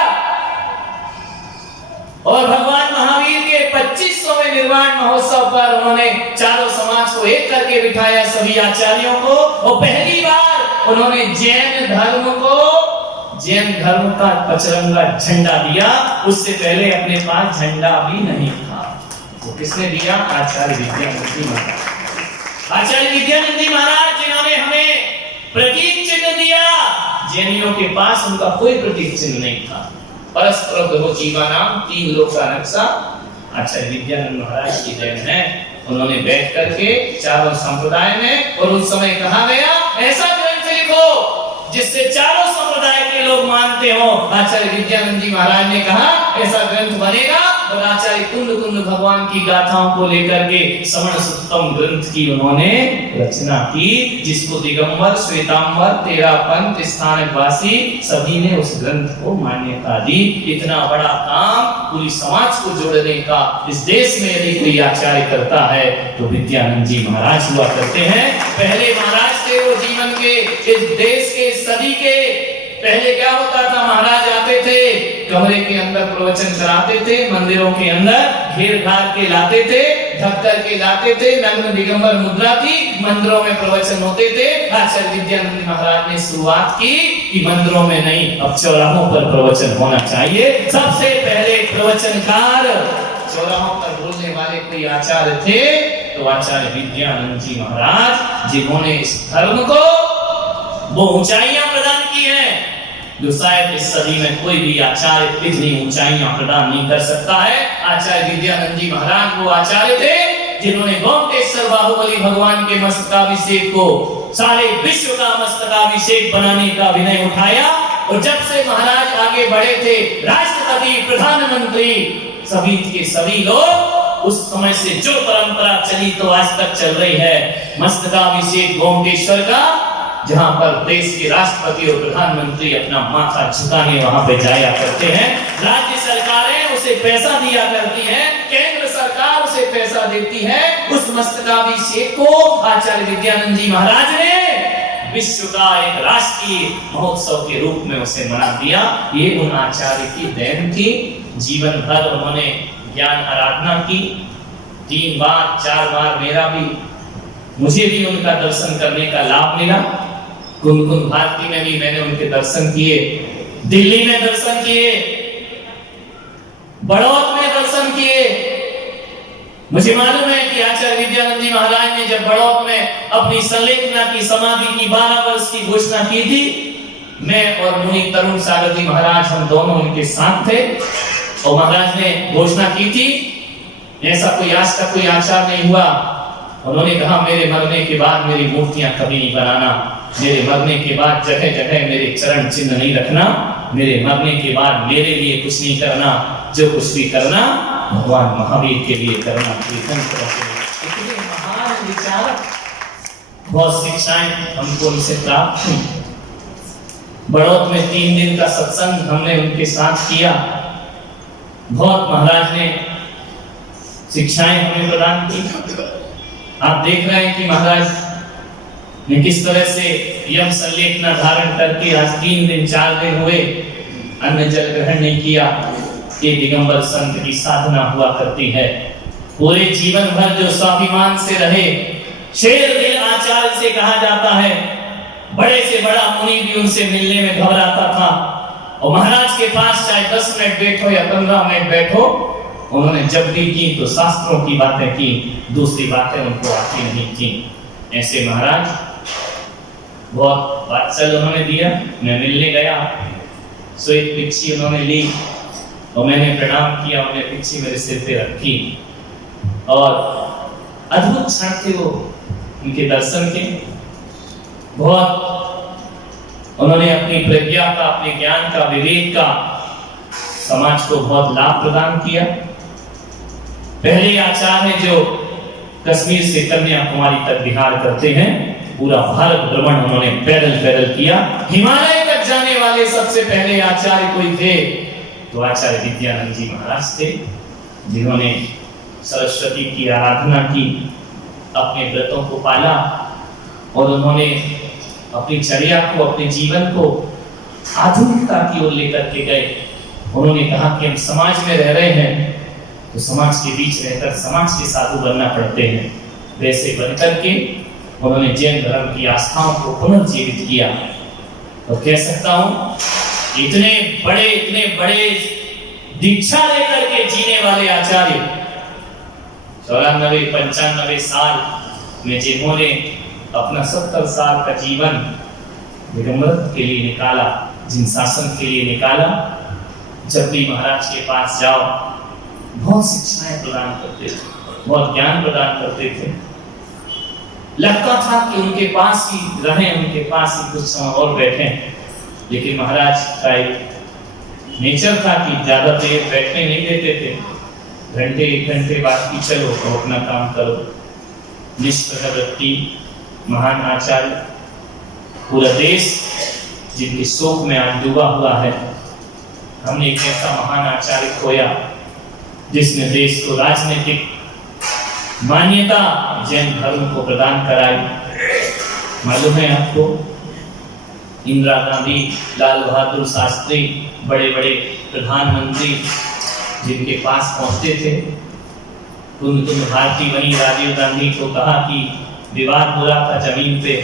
और भगवान महावीर के 2500वें निर्वाण महोत्सव पर उन्होंने चारों समाज को एक करके बिठाया, सभी आचार्यों को। और पहली बार उन्होंने जैन धर्म का पचरंगा झंडा दिया। उससे पहले अपने पास झंडा भी नहीं था। वो किसने दिया? आचार्य विद्यानंद जी महाराज। आचार्य विद्यानंद जी महाराज जिन्होंने हमें प्रतीक चिन्ह दिया। जैनियों के पास उनका कोई प्रतीक चिन्ह नहीं था। परस्पर हो जीवानाम तीन लोक का नक्शा आचार्य विद्यानंद महाराज की देन है। उन्होंने बैठ करके चारों संप्रदाय में, और उस समय कहा गया ऐसा ग्रंथ लिखो जिससे चारों संप्रदाय के लोग मानते हो। आचार्य विद्यानंद जी महाराज ने कहा ऐसा ग्रंथ बनेगा। और आचार्य कुंड भगवान की गाथाओं को लेकर के श्रवण सुत्तम ग्रंथ की उन्होंने रचना की, जिसको दिगंबर, श्वेतांबर, तेरापंथ, स्थानकवासी सभी ने उस ग्रंथ को मान्यता दी। इतना बड़ा काम पूरी समाज को जोड़ने का इस देश में यदि कोई आचार्य करता है तो विद्यानंद जी महाराज हुआ करते हैं। पहले महाराज थे वो जीवन के, इस देश के, सदी के। पहले क्या होता था? महाराज आते थे, कमरे के अंदर प्रवचन कराते थे, मंदिरों के अंदर घेर घार के लाते थे, ढक कर के लाते थे, नग्न दिगंबर मुद्रा थी, मंदिरों में प्रवचन होते थे। आचार्य विद्यानंद महाराज ने शुरुआत की कि मंदिरों में नहीं, अब चौराहों पर प्रवचन होना चाहिए। सबसे पहले प्रवचनकार चौराहों पर बोलने वाले कोई आचार्य थे तो आचार्य विद्यानंद जी महाराज, जिन्होंने इस धर्म को वो ऊंचाइयां प्रदान की हैं जो शायद इस सदी में कोई भी आचार्य इतनी ऊंचाइयां प्रदान नहीं कर सकता है। आचार्य विद्यानंद जी महाराज वो आचार्य थे जिन्होंने गोमटेश्वर बाहुबली भगवान के मस्तकाभिषेक को सारे विश्व का मस्तकाभिषेक बनाने का विनय उठाया। और जब से महाराज आगे बढ़े थे, राष्ट्रपति, प्रधानमंत्री, सभी के सभी लोग, उस समय से जो परंपरा चली तो आज तक चल रही है, मस्तकाभिषेक गोमटेश्वर का, जहां पर देश के राष्ट्रपति और प्रधानमंत्री अपना माथा झुकाने वहां पे जाया करते हैं। राज्य सरकारें उसे पैसा दिया करती हैं, केंद्र सरकार उसे पैसा देती है। उस मस्तकाभिषेक को आचार्य विद्यानंद जी महाराज ने विश्व का एक राष्ट्रीय महोत्सव के रूप में उसे मना दिया। ये उन आचार्य की देन थी। जीवन भर उन्होंने ज्ञान आराधना की। 3 बार 4 बार मुझे भी उनका दर्शन करने का लाभ मिला। कुंकुम भारती में भी मैंने उनके दर्शन किए, दिल्ली में दर्शन किए, बड़ौद में दर्शन किए। मुझे मालूम है कि आचार्य विद्यानंद जी महाराज ने जब बड़ौद में अपनी संलेखना की समाधि की 12 वर्ष की घोषणा की थी, मैं और मुनि तरुण सागर जी महाराज हम दोनों उनके साथ थे। और महाराज ने घोषणा की थी, ऐसा कोई आज तक कोई आचार नहीं हुआ। उन्होंने कहा मेरे मरने के बाद मेरी मूर्तियां कभी नहीं बनाना, मेरे मरने के बाद जगह जगह मेरे चरण चिन्ह नहीं रखना, मेरे मरने के बाद मेरे लिए कुछ नहीं करना, जो कुछ भी करना भगवान महावीर के लिए करना। इतने महान विचारक, बहुत शिक्षाएं हमको उनसे प्राप्त हुई। बड़ौत में 3 दिन का सत्संग हमने उनके साथ किया। बहुत महाराज ने शिक्षाएं हमें प्रदान की। आप देख रहे हैं कि महाराज ने किस तरह से यम संलेखना धारण करके आज 3 दिन 4 दिन हुए अन्न जल ग्रहण नहीं किया। ये दिगंबर संत की साधना हुआ करती है। पूरे जीवन भर जो स्वाभिमान से रहे, शेर दिल आचार्य से कहा जाता है। बड़े से बड़ा मुनि भी उनसे मिलने में घबराता था, और महाराज के पास चाहे 10 मिनट बैठो या 15 मिनट बैठो, उन्होंने जब भी की तो शास्त्रों की बातें की, दूसरी बातें उनको आती नहीं की। ऐसे महाराज बहुत वात्सल्य उन्होंने दिया। मैं मिलने गया, सो एक पिच्ची उन्होंने ली और मैंने प्रणाम किया। उन्होंने पिच्ची मेरे सिर पे रखी और अद्भुत क्षण थे वो उनके दर्शन के। बहुत उन्होंने अपनी प्रज्ञा का, अपने ज्ञान का, विवेक का समाज को बहुत लाभ प्रदान किया। पहले आचार्य जो कश्मीर से कन्याकुमारी तक विहार करते हैं, पूरा भारत भ्रमण उन्होंने पैदल किया। हिमालय तक जाने वाले सबसे पहले आचार्य कोई थे तो आचार्य विद्यानंद जी महाराज थे, जिन्होंने सरस्वती की आराधना की, अपने व्रतों को पाला और उन्होंने अपनी चर्या को, अपने जीवन को आधुनिकता की ओर लेकर के गए। उन्होंने कहा कि हम समाज में रह रहे हैं तो समाज के बीच रहकर समाज के साधु बनना पड़ते हैं। वैसे बनकर के उन्होंने जैन धर्म की आस्थाओं को पुनर्जीवित किया। तो कह सकता हूं इतने बड़े दीक्षा लेकर के जीने वाले आचार्य 94-95 साल में जिन्होंने अपना 70 साल का जीवन दिगंबर के लिए निकाला, जिन शासन के लिए निकाला, जब भी महाराज के पास जाओ बहुत शिक्षाएं प्रदान करते थे, बहुत ज्ञान प्रदान करते थे। लगता था कि उनके पास ही रहें, उनके पास ही कुछ समय और बैठें, लेकिन महाराज का एक नेचर था कि ज्यादा देर बैठने नहीं देते थे। घंटे 1 घंटे बाद की चलो तो अपना काम करो। निष्प्रह वृत्ति, महान आचार्य, पूरा देश जिनके शोक में आज डूबा हुआ है। हमने एक ऐसा महान आचार्य खोया जिसने देश को राजनीतिक मान्यता जैन धर्म को प्रदान कराई। मालूम है आपको, इंदिरा गांधी, लाल बहादुर शास्त्री, बड़े बड़े प्रधानमंत्री जिनके पास पहुंचते थे, तुम भारती बनी। राजीव गांधी को कहा कि विवाद हो रहा था जमीन पे,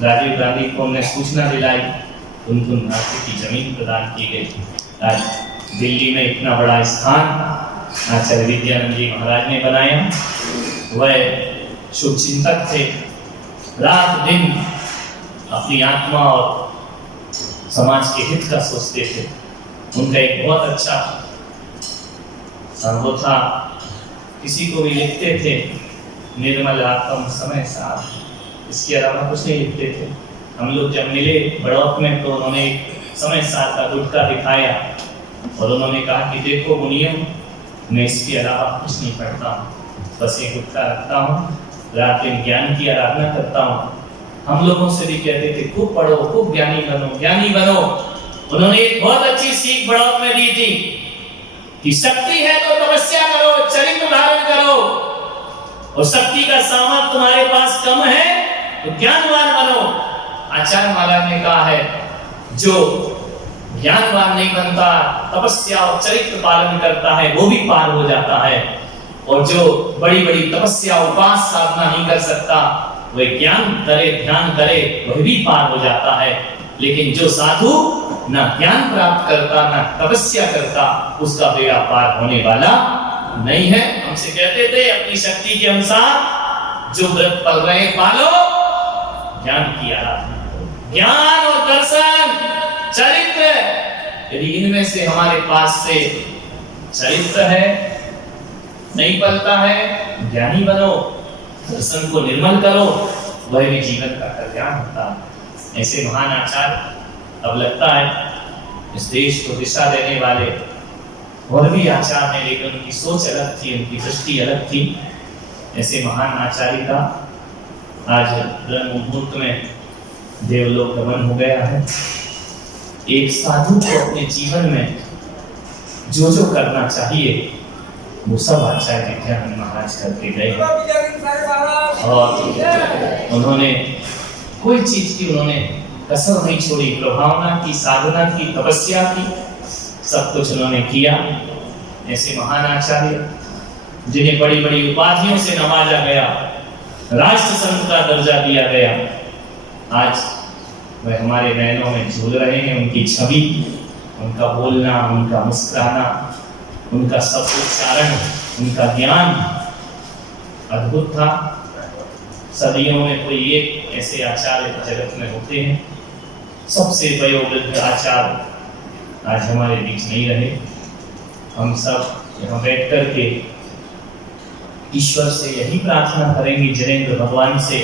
राजीव गांधी को हमने सूचना दिलाई, तुम भारती की जमीन प्रदान की गई। आज दिल्ली में इतना बड़ा स्थान आचार्य विद्यानंद जी महाराज ने बनाया। वह शुभ चिंतक थे, रात दिन अपनी आत्मा और समाज के हित का सोचते थे। उनका एक बहुत अच्छा वो था, किसी को भी लिखते थे निर्मल आत्म समय साथ, इसके अलावा कुछ नहीं लिखते थे। हम लोग जब मिले बड़ौत में तो उन्होंने समय साथ का गुटका दिखाया और उन्होंने कहा कि देखो मुनियम, मैं इसके अलावा कुछ नहीं पढ़ता हूँ, बस एक गुटका रखता हूँ, रात दिन ज्ञान की आराधना करता हूँ। हम लोगों से भी कहते थे खूब पढ़ो, खूब ज्ञानी बनो, ज्ञानी बनो। उन्होंने एक बहुत अच्छी सीख बड़ौत में दी थी कि शक्ति है तो तपस्या करो, चरित्र धारण करो, और शक्ति का सामर्थ्य तुम्हारे पास कम है तो ज्ञानवान बनो। आचार्य महाराज ने कहा है, जो ज्ञानवान नहीं बनता, तपस्या और चरित्र पालन करता है, वो भी पार हो जाता है। और जो बड़ी बड़ी तपस्या उपास साधना नहीं कर सकता, वह ज्ञान करे, ध्यान करे, वह भी पार हो जाता है। लेकिन जो साधु ना ज्ञान प्राप्त करता, ना तपस्या करता, उसका बेड़ा पार होने वाला नहीं है। हमसे कहते थे अपनी शक्ति के अनुसार जो व्रत पल रहे पालो, ज्ञान की आराधना करो। ज्ञान और दर्शन, चरित्र, यदि इनमें से हमारे पास से चरित्र है, नहीं पलता है, ज्ञानी बनो, दर्शन को निर्मल करो, वह भी जीवन का कल्याण होता है। ऐसे महान आचार्य अब लगता है इस देश को दिशा देने वाले और भी आचार्य हैं, लेकिन उनकी सोच अलग थी, उनकी दृष्टि अलग थी। ऐसे महान आचार्य का आज ब्रह्म मुहूर्त में देवलोक गमन हो गया है। एक साधु को अपने जीवन में जो जो करना चाहिए वो सब आचार्य विद्यानंद महाराज करके गए और उन्होंने कोई चीज की उन्होंने कसर नहीं छोड़ी। प्रभावना की, साधना की, तपस्या की, सब कुछ उन्होंने किया। ऐसे महान आचार्य जिन्हें बड़ी बड़ी उपाधियों से नवाजा गया, राष्ट्र संत का दर्जा दिया गया, आज वह हमारे नयनों में झूल रहे हैं। उनकी छवि, उनका बोलना, उनका मुस्कुराना, उनका शब्द उच्चारण, उनका ज्ञान अद्भुत था। सदियों में कोई एक ऐसे आचार्य जगत में होते हैं। सबसे वयोवृद्ध आचार्य आज हमारे बीच नहीं रहे। हम सब यहाँ बैठ कर के ईश्वर से यही प्रार्थना करेंगे, जिनेंद्र भगवान से,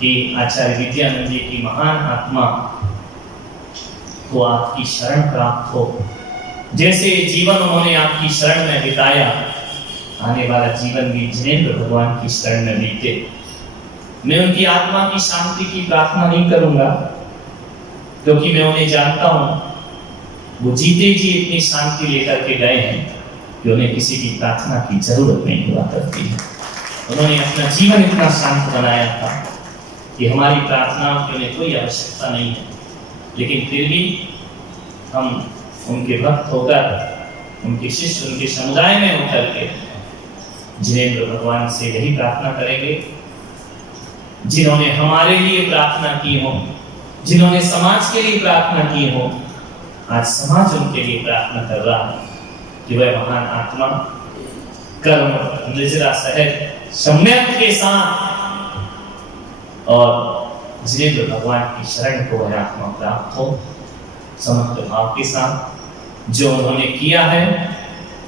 कि आचार्य विद्यानंद जी की महान आत्मा को आपकी शरण प्राप्त हो। जैसे जीवन उन्होंने आपकी शरण में बिताया, आने वाला जीवन भी जिनेंद्र भगवान की शरण में बीते। मैं उनकी आत्मा की शांति की प्रार्थना नहीं करूंगा, क्योंकि मैं उन्हें जानता हूं। वो जीते जी इतनी शांति लेकर के गए हैं कि उन्हें किसी की प्रार्थना की जरूरत नहीं हुआ करती है। उन्होंने अपना जीवन इतना शांत बनाया था कि हमारी प्रार्थनाओं की उन्हें कोई आवश्यकता नहीं है। लेकिन फिर भी हम उनके भक्त होकर, उनके शिष्य, उनके समुदाय में होकर के जिनेंद्र भगवान से यही प्रार्थना करेंगे, जिन्होंने हमारे लिए प्रार्थना की हो, जिन्होंने समाज के लिए प्रार्थना की हो, आज समाज उनके लिए प्रार्थना कर रहा है कि वह महान आत्मा कर्म निर्जरा सहज सम्यक के साथ और जिनेंद्र भगवान की शरण को वह आत्मा प्राप्त हो, समर्थ भाव के साथ। जो उन्होंने किया है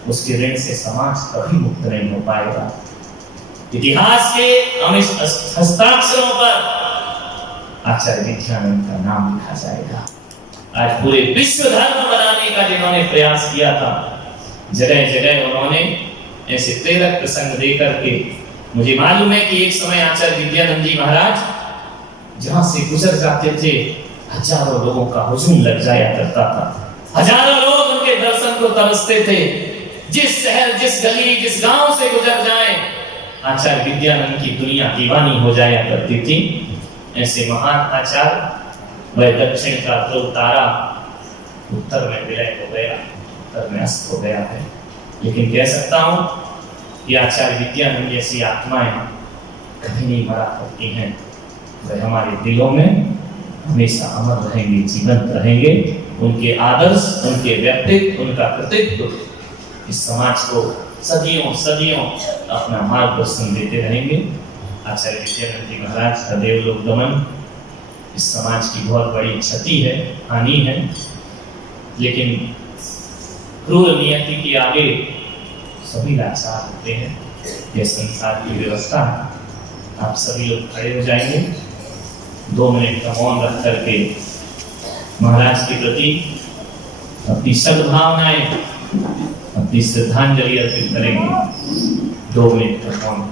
उसके ऋण से समाज कभी मुक्त नहीं हो पाएगा। इतिहास के हस्ताक्षरों पर आचार्य विद्यानंद का नाम लिखा जाएगा। आज पूरे विश्व धर्म बनाने का जिन्होंने प्रयास किया था, जगह जगह उन्होंने ऐसे प्रेरक प्रसंग देकर के, मुझे मालूम है कि एक समय आचार्य विद्यानंद जी महाराज जहां से गुजर जाते थे, हजारों लोगों का हुजूम लग जाया करता था। हजारों लोग उनके दर्शन को तरसते थे। जिस शहर, जिस गली, जिस गांव से गुजर जाए, आचार्य विद्यानंद की दुनिया दीवानी हो जाया करती थी। ऐसे महान आचार्य, वह दक्षिण का ध्रुव तारा उत्तर में विलय हो गया, उत्तर में अस्त हो गया है। लेकिन कह सकता हूं कि आचार्य विद्यानंद जैसी आत्माएं कभी नहीं मरा करती हैं। वह हमारे दिलों में हमेशा अमर रहेंगे, जीवंत रहेंगे। उनके आदर्श, उनके व्यक्तित्व, उनका कृतित्व इस समाज को सदियों सदियों अपना मार्गदर्शन देते रहेंगे। आचार्य विद्यानंद जी महाराज का देवलोक गमन इस समाज की बहुत बड़ी क्षति है, हानि है। लेकिन क्रूर नियति के आगे सभी लाचार होते हैं। यह संसार की व्यवस्था है। आप सभी लोग खड़े हो जाएंगे, 2 मिनट का मौन रख करके महाराज के प्रति अपनी सद्भावनाएं, अपनी श्रद्धांजलि अर्पित करेंगे। 2 मिनट का मौन।